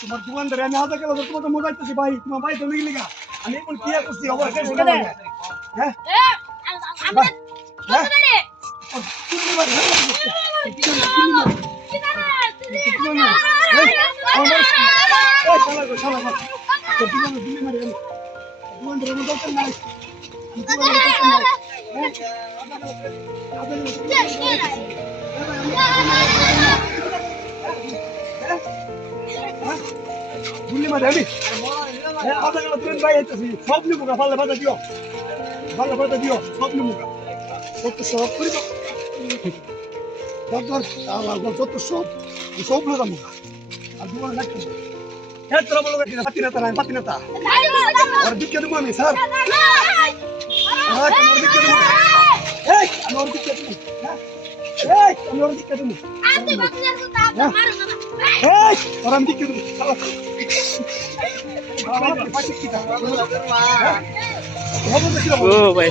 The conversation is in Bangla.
তোমার দোকান ধরে আমি হাজার গেল তোমার তো মোবাইলতেছি ভাই তোমার ভাই তো লিখলি গা আমি এখন কি করছি কেন হ্যাঁ ভাই, হ্যাঁ গুলি মারে আমি আধা গেল ট্রেন ভাই আইতেছি। সব নিবো গা পাল্লা পাতা দিও পাল্লা পাতা দিও সব নিবো গা যত সব করি আমার যত সব সব লোক আমি আর দুবার লাগছে হ্যাঁ তোরা বলো পাতি নেতা নাই পাতি নেতা। আর দিকে দেবো আমি স্যার তোমার দিকে দেবো। এই আমি ওর দিকে দেবো। এই আমি ওর দিকে দেবো এই ওর আমি দিকে দেবো। ও ভাই।